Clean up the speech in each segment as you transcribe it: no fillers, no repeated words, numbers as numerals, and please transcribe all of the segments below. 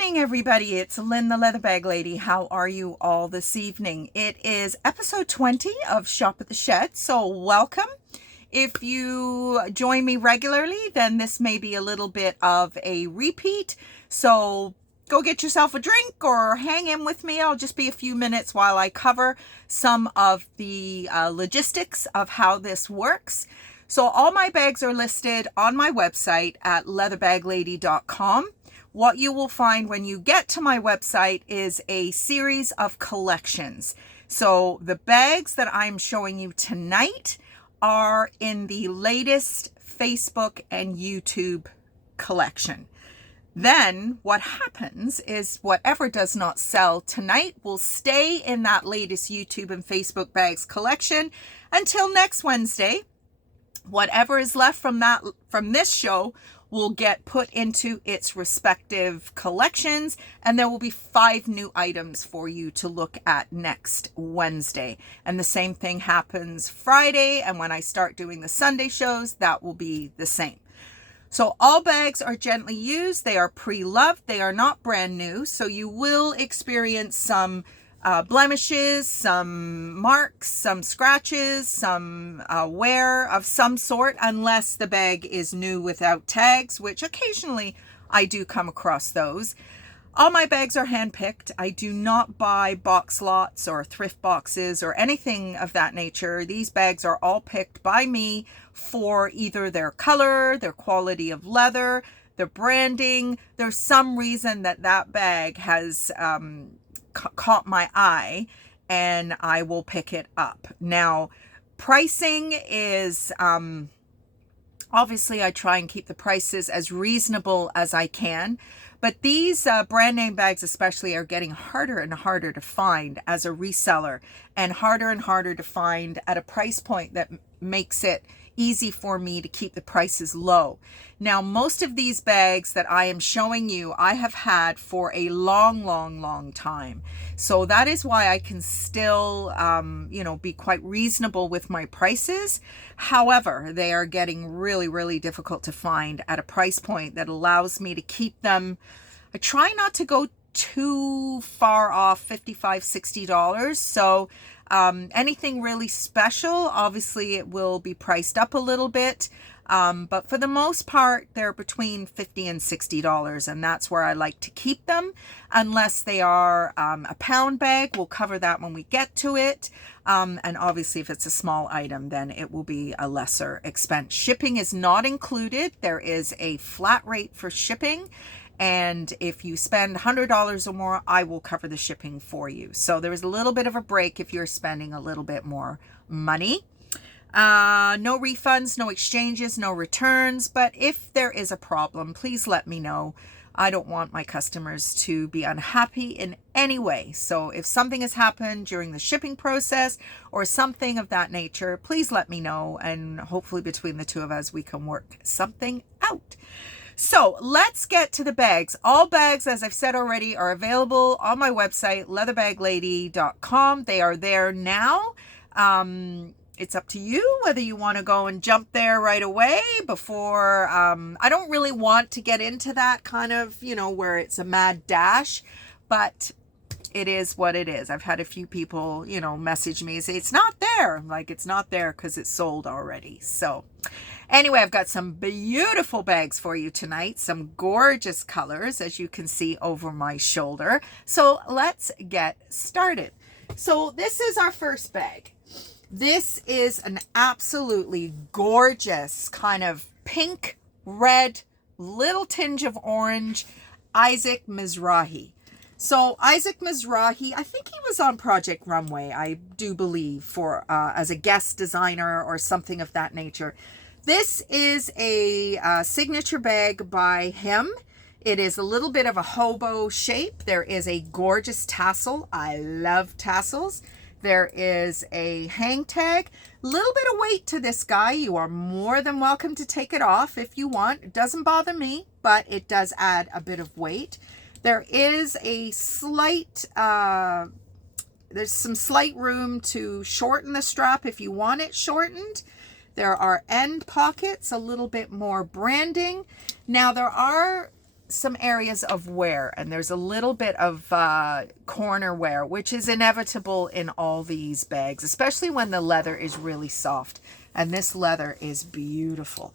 evening, everybody. It's Lynn, the Leather Bag Lady. How are you all this evening? It is episode 20 of Shop at the Shed, so welcome. If you join me regularly, then this may be a little bit of a repeat, so go get yourself a drink or hang in with me. I'll just be a few minutes while I cover some of the logistics of how this works. So all my bags are listed on my website at leatherbagLady.com. What you will find when you get to my website is a series of collections. So the bags that I'm showing you tonight are in the latest Facebook and YouTube collection. Then what happens is whatever does not sell tonight will stay in that latest YouTube and Facebook bags collection until next Wednesday. Whatever is left from this show will get put into its respective collections, and there will be 5 new items for you to look at next Wednesday. And the same thing happens Friday, and when I start doing the Sunday shows, that will be the same. So all bags are gently used. They are pre-loved. They are not brand new, so you will experience some blemishes, some marks, some scratches, some wear of some sort, unless the bag is new without tags, which occasionally I do come across those. All my bags are hand-picked. I do not buy box lots or thrift boxes or anything of that nature. These bags are all picked by me for either their color, their quality of leather, their branding. There's some reason that bag has caught my eye, and I will pick it up. Now, pricing is obviously I try and keep the prices as reasonable as I can, but these brand name bags especially are getting harder and harder to find as a reseller, and harder to find at a price point that makes it easy for me to keep the prices low. Now, most of these bags that I am showing you, I have had for a long time. So that is why I can still, be quite reasonable with my prices. However, they are getting really difficult to find at a price point that allows me to keep them. I try not to go too far off $55, $60. So anything really special, obviously it will be priced up a little bit. But for the most part, they're between $50 and $60, and that's where I like to keep them, unless they are a pound bag. We'll cover that when we get to it. And obviously, if it's a small item, then it will be a lesser expense. Shipping is not included. There is a flat rate for shipping. And if you spend $100 or more, I will cover the shipping for you. So there is a little bit of a break if you're spending a little bit more money. No refunds, no exchanges, no returns. But if there is a problem, please let me know. I don't want my customers to be unhappy in any way. So if something has happened during the shipping process or something of that nature, please let me know. And hopefully between the two of us, we can work something out. So let's get to the bags. All bags, as I've said already, are available on my website, leatherbagLady.com. They are there now. It's up to you whether you want to go and jump there right away before. I don't really want to get into that kind of, where it's a mad dash, but it is what it is. I've had a few people, message me and say, it's not there. I'm like, it's not there because it's sold already. So anyway, I've got some beautiful bags for you tonight. Some gorgeous colors, as you can see over my shoulder. So let's get started. So this is our first bag. This is an absolutely gorgeous kind of pink, red, little tinge of orange, Isaac Mizrahi. So Isaac Mizrahi, I think he was on Project Runway, I do believe, for as a guest designer or something of that nature. This is a signature bag by him. It is a little bit of a hobo shape. There is a gorgeous tassel. I love tassels. There is a hang tag. Little bit of weight to this guy. You are more than welcome to take it off if you want. It doesn't bother me, but it does add a bit of weight. There is a slight, there's some slight room to shorten the strap if you want it shortened. There are end pockets, a little bit more branding. Now there are some areas of wear, and there's a little bit of corner wear, which is inevitable in all these bags, especially when the leather is really soft. And this leather is beautiful.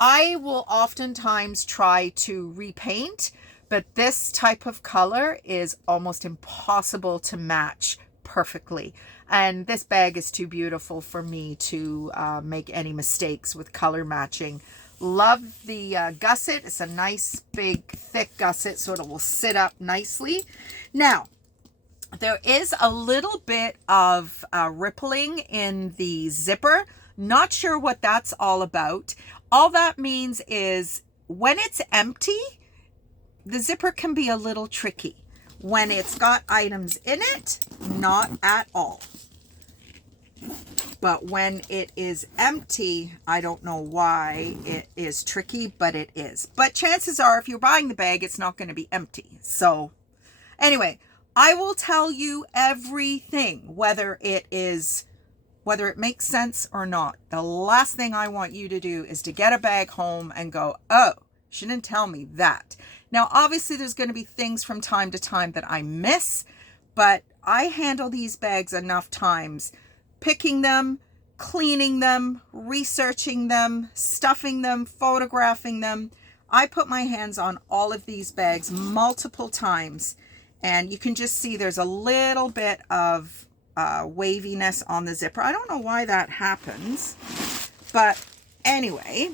I will oftentimes try to repaint, but this type of color is almost impossible to match perfectly. And this bag is too beautiful for me to make any mistakes with color matching. Love the gusset. It's a nice big thick gusset, so it will sit up nicely. Now, there is a little bit of rippling in the zipper. Not sure what that's all about. All that means is when it's empty, the zipper can be a little tricky. When it's got items in it, not at all. But when it is empty, I don't know why it is tricky, but it is. But chances are, if you're buying the bag, it's not going to be empty. So anyway, I will tell you everything, whether it makes sense or not. The last thing I want you to do is to get a bag home and go, oh, she didn't tell me that. Now, obviously, there's going to be things from time to time that I miss, but I handle these bags enough times, picking them, cleaning them, researching them, stuffing them, photographing them. I put my hands on all of these bags multiple times, and you can just see there's a little bit of waviness on the zipper. I don't know why that happens, but anyway,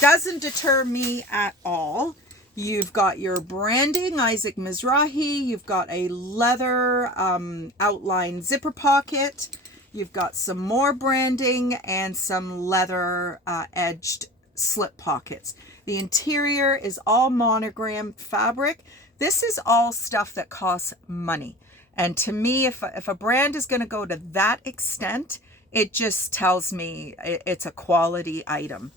doesn't deter me at all. You've got your branding, Isaac Mizrahi. You've got a leather outline zipper pocket. You've got some more branding and some leather edged slip pockets. The interior is all monogrammed fabric. This is all stuff that costs money. And to me, if a brand is going to go to that extent, it just tells me it's a quality item.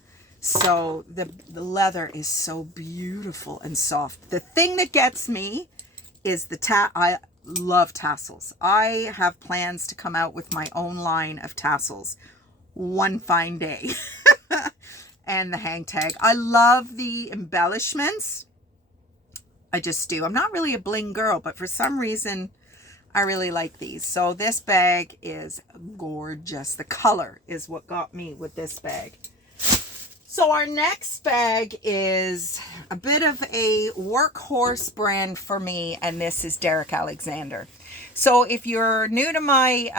So the leather is so beautiful and soft. The thing that gets me is I love tassels. I have plans to come out with my own line of tassels one fine day. And the hang tag. I love the embellishments. I just do. I'm not really a bling girl, but for some reason, I really like these. So this bag is gorgeous. The color is what got me with this bag. So our next bag is a bit of a workhorse brand for me, and this is Derek Alexander. So if you're new to my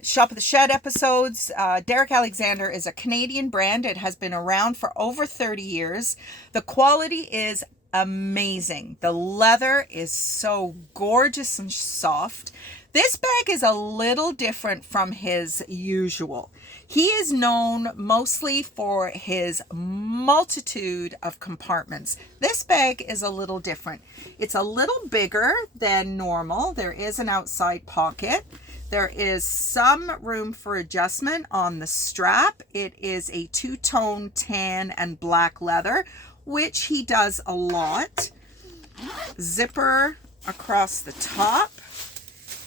Shop at the Shed episodes, Derek Alexander is a Canadian brand. It has been around for over 30 years. The quality is amazing. The leather is so gorgeous and soft. This bag is a little different from his usual. He is known mostly for his multitude of compartments. This bag is a little different. It's a little bigger than normal. There is an outside pocket. There is some room for adjustment on the strap. It is a two-tone tan and black leather, which he does a lot. Zipper across the top.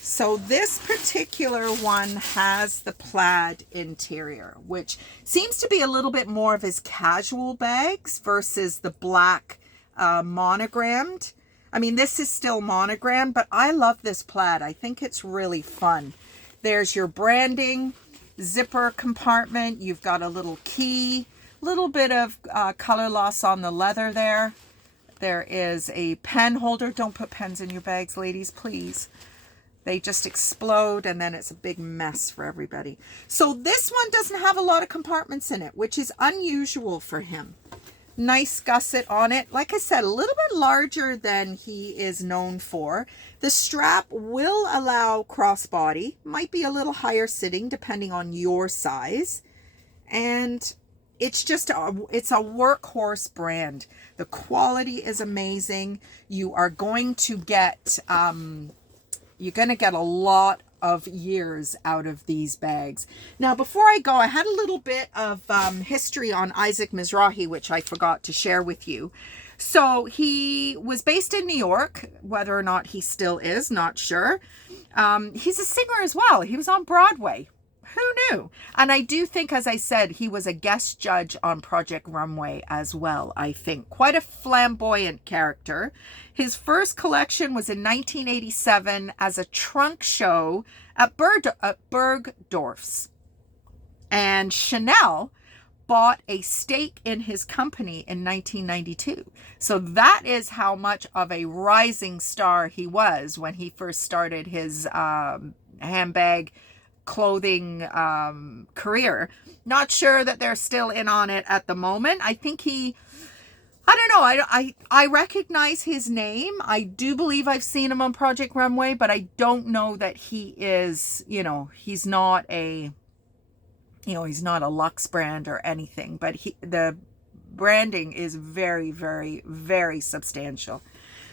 So this particular one has the plaid interior, which seems to be a little bit more of his casual bags versus the black monogrammed. I mean, this is still monogrammed, but I love this plaid. I think it's really fun. There's your branding, zipper compartment. You've got a little key, little bit of color loss on the leather there. There is a pen holder. Don't put pens in your bags, ladies, please. They just explode, and then it's a big mess for everybody. So this one doesn't have a lot of compartments in it, which is unusual for him. Nice gusset on it. Like I said, a little bit larger than he is known for. The strap will allow crossbody. Might be a little higher sitting depending on your size. And it's just it's a workhorse brand. The quality is amazing. You are going to get a lot of years out of these bags. Now, before I go, I had a little bit of history on Isaac Mizrahi, which I forgot to share with you. So he was based in New York, whether or not he still is, not sure. He's a singer as well. He was on Broadway. Who knew? And I do think, as I said, he was a guest judge on Project Runway as well, I think. Quite a flamboyant character. His first collection was in 1987 as a trunk show at Bergdorf's. And Chanel bought a stake in his company in 1992. So that is how much of a rising star he was when he first started his handbag clothing career. Not sure that they're still in on it at the moment. I think I don't know. I recognize his name. I do believe I've seen him on Project Runway, but I don't know that he is, he's not a Lux brand or anything, but the branding is very, very, very substantial.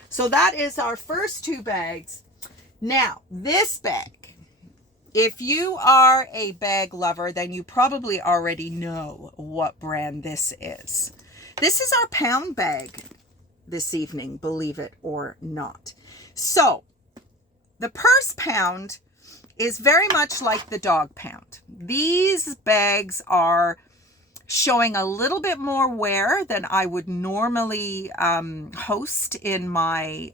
So that is our first two bags. Now, this bag. If you are a bag lover, then you probably already know what brand this is. This is our pound bag this evening, believe it or not. So, the purse pound is very much like the dog pound. These bags are showing a little bit more wear than I would normally host in my,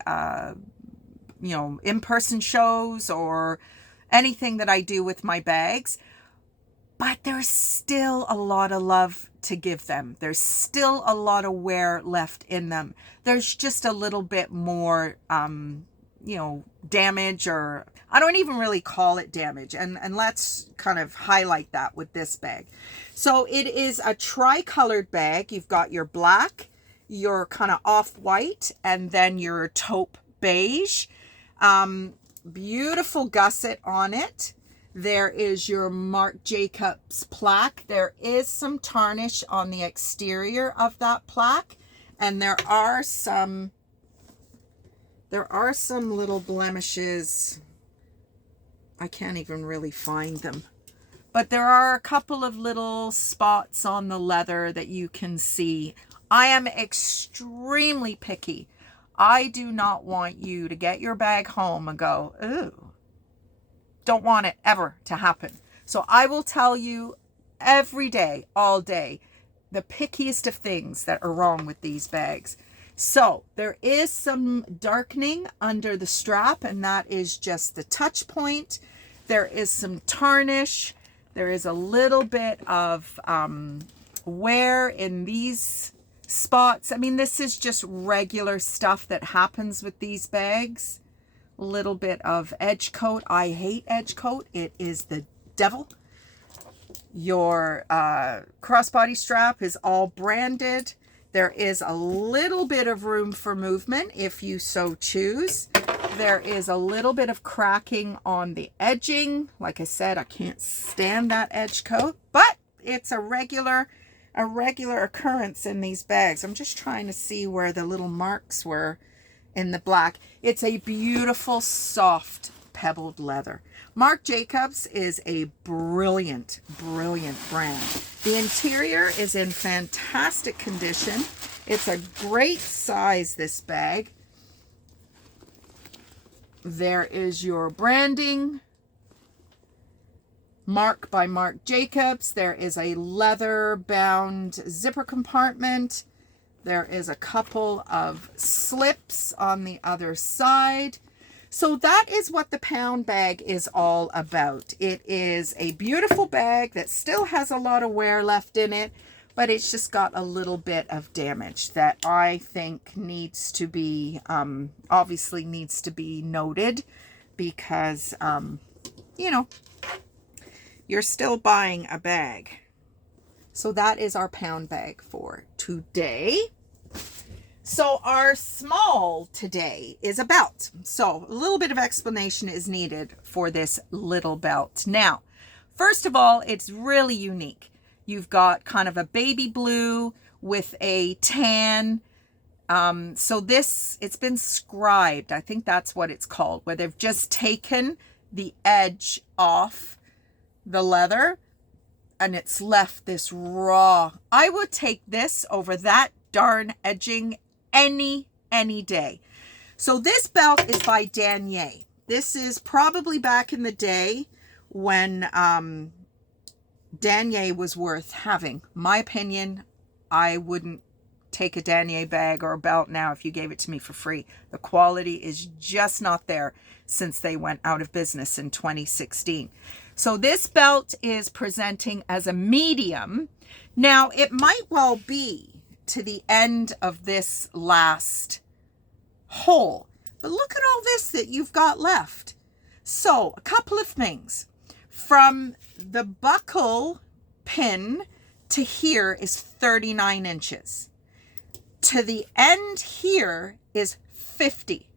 in-person shows or anything that I do with my bags, but there's still a lot of love to give them. There's still a lot of wear left in them. There's just a little bit more, damage, or I don't even really call it damage. And let's kind of highlight that with this bag. So it is a tri-colored bag. You've got your black, your kind of off-white, and then your taupe beige. Beautiful gusset on it. There is your Marc Jacobs plaque. There is some tarnish on the exterior of that plaque, and there are some little blemishes. I can't even really find them, but there are a couple of little spots on the leather that you can see. I am extremely picky. I do not want you to get your bag home and go, ooh, don't want it ever to happen. So I will tell you every day, all day, the pickiest of things that are wrong with these bags. So there is some darkening under the strap, and that is just the touch point. There is some tarnish. There is a little bit of wear in these spots. I mean, this is just regular stuff that happens with these bags. A little bit of edge coat. I hate edge coat. It is the devil. Your crossbody strap is all branded. There is a little bit of room for movement if you so choose. There is a little bit of cracking on the edging. Like I said, I can't stand that edge coat, but it's a regular occurrence in these bags. I'm just trying to see where the little marks were in the black. It's a beautiful, soft, pebbled leather. Marc Jacobs is a brilliant, brilliant brand. The interior is in fantastic condition. It's a great size, this bag. There is your branding. Marc by Marc Jacobs. There is a leather bound zipper compartment. There is a couple of slips on the other side. So that is what the pound bag is all about. It is a beautiful bag that still has a lot of wear left in it, but it's just got a little bit of damage that I think needs to be, obviously needs to be noted, because, you're still buying a bag. So that is our pound bag for today. So our small today is a belt. So a little bit of explanation is needed for this little belt. Now, first of all, it's really unique. You've got kind of a baby blue with a tan. So this, it's been scribed. I think that's what it's called, where they've just taken the edge off the leather and it's left this raw. I would take this over that darn edging any day. So this belt is by Danier. This is probably back in the day when denier was worth having. My opinion, I wouldn't take a denier bag or a belt now if you gave it to me for free. The quality is just not there since they went out of business in 2016. So this belt is presenting as a medium. Now, it might well be to the end of this last hole, but look at all this that you've got left. So a couple of things. From the buckle pin to here is 39 inches. To the end here is 50.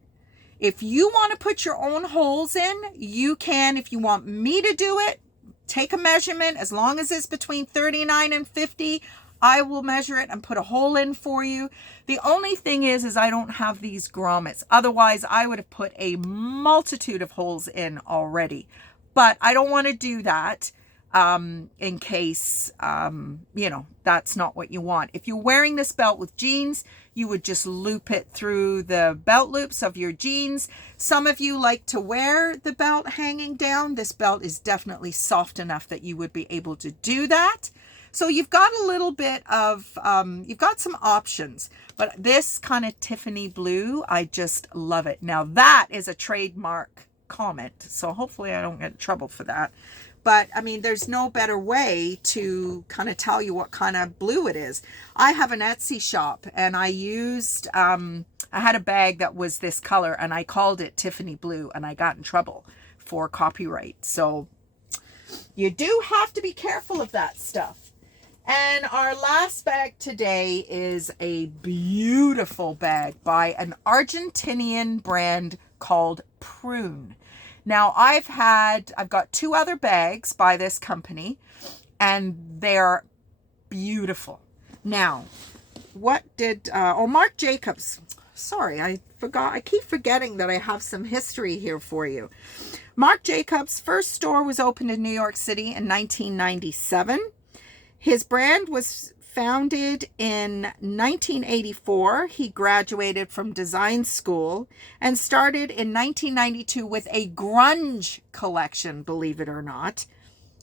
If you want to put your own holes in, you can. If you want me to do it, take a measurement. As long as it's between 39 and 50, I will measure it and put a hole in for you. The only thing is I don't have these grommets. Otherwise, I would have put a multitude of holes in already. But I don't want to do that in case, you know, that's not what you want. If you're wearing this belt with jeans, you would just loop it through the belt loops of your jeans. Some of you like to wear the belt hanging down. This belt is definitely soft enough that you would be able to do that. So you've got a little bit of, you've got some options, but this kind of Tiffany blue, I just love it. Now that is a trademark comment, so hopefully I don't get in trouble for that. But I mean, there's no better way to kind of tell you what kind of blue it is. I have an Etsy shop and I used, I had a bag that was this color and I called it Tiffany blue and I got in trouble for copyright. So you do have to be careful of that stuff. And our last bag today is a beautiful bag by an Argentinian brand called Prune. Now I've got 2 other bags by this company and they're beautiful. Now, what did, Marc Jacobs, sorry, I forgot, I keep forgetting that I have some history here for you. Marc Jacobs' first store was opened in New York City in 1997. His brand was founded in 1984. He graduated from design school and started in 1992 with a grunge collection, believe it or not.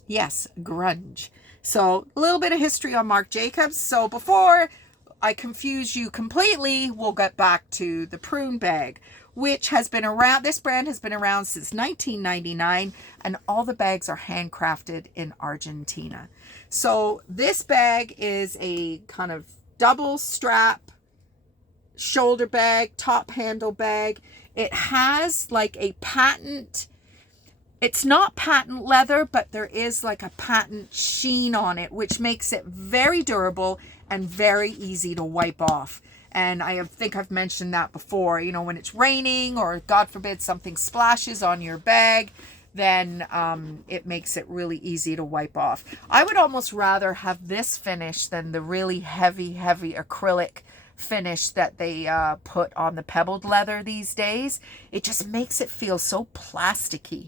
Yes, grunge. So a little bit of history on Marc Jacobs. So before I confuse you completely, we'll get back to the Prune bag, which has been around, this brand has been around since 1999, and all the bags are handcrafted in Argentina. So this bag is a kind of double strap shoulder bag, top handle bag. It has like a patent, it's not patent leather, but there is like a patent sheen on it, which makes it very durable and very easy to wipe off. And I think I've mentioned that before, you know, when it's raining or God forbid something splashes on your bag, then it makes it really easy to wipe off. I would almost rather have this finish than the really heavy acrylic finish that they put on the pebbled leather these days. It just makes it feel so plasticky.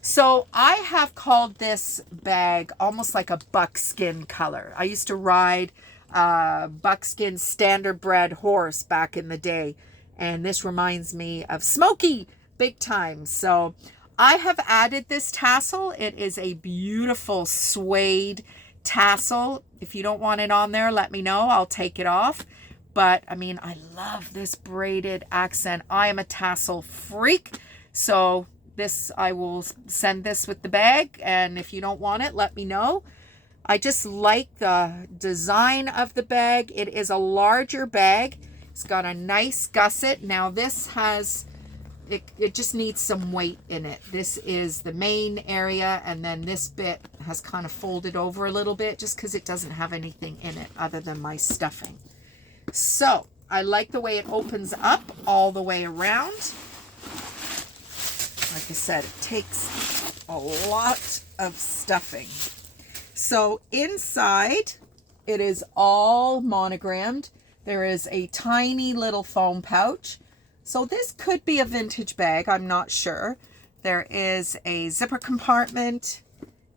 So I have called this bag almost like a buckskin color. I used to ride buckskin standardbred horse back in the day, and this reminds me of Smokey big time. So I have added this tassel. It is a beautiful suede tassel. If you don't want it on there, let me know. I'll take it off. But I mean, I love this braided accent. I am a tassel freak. So this, I will send this with the bag. And if you don't want it, let me know. I just like the design of the bag. It is a larger bag. It's got a nice gusset. Now this has, it just needs some weight in it. This is the main area, and then this bit has kind of folded over a little bit just because it doesn't have anything in it other than my stuffing. So I like the way it opens up all the way around. Like I said, it takes a lot of stuffing. So inside, it is all monogrammed. There is a tiny little foam pouch. So this could be a vintage bag, I'm not sure. There is a zipper compartment,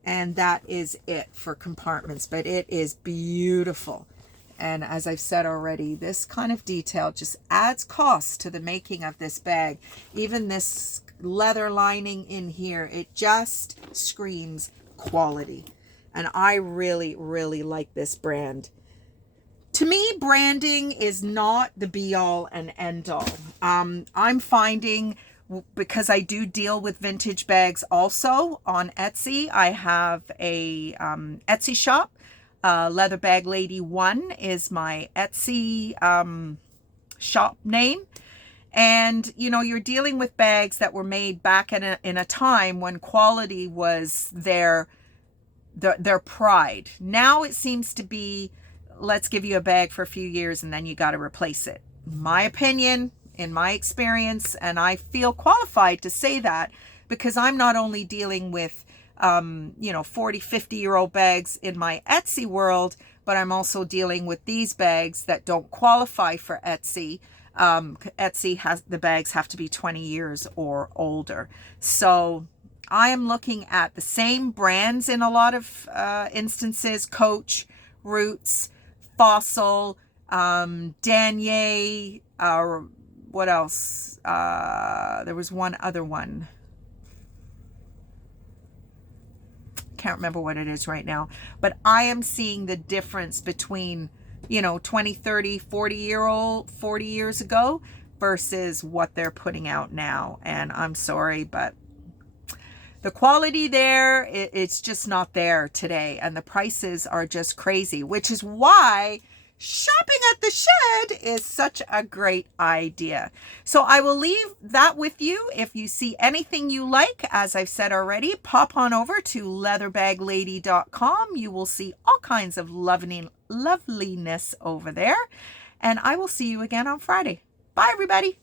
and that is it for compartments, but it is beautiful. And as I've said already, this kind of detail just adds cost to the making of this bag. Even this leather lining in here, it just screams quality. And I really, really like this brand. To me, branding is not the be all and end all. I'm finding, because I do deal with vintage bags also on Etsy, I have a Etsy shop. Leather Bag Lady 1 is my Etsy shop name. And, you know, you're dealing with bags that were made back in a time when quality was their pride. Now it seems to be, let's give you a bag for a few years and then you got to replace it. My opinion, in my experience, and I feel qualified to say that because I'm not only dealing with 40, 50-year-old bags in my Etsy world, but I'm also dealing with these bags that don't qualify for Etsy. Etsy has, the bags have to be 20 years or older. So I am looking at the same brands in a lot of instances: Coach, Roots, Fossil, Danier, what else? There was one other one. Can't remember what it is right now. But I am seeing the difference between, 20, 30, 40 years ago versus what they're putting out now. And I'm sorry, but the quality there, it's just not there today. And the prices are just crazy, which is why shopping at the shed is such a great idea. So I will leave that with you. If you see anything you like, as I've said already, pop on over to leatherbag-lady.com. You will see all kinds of loveliness over there. And I will see you again on Friday. Bye, everybody.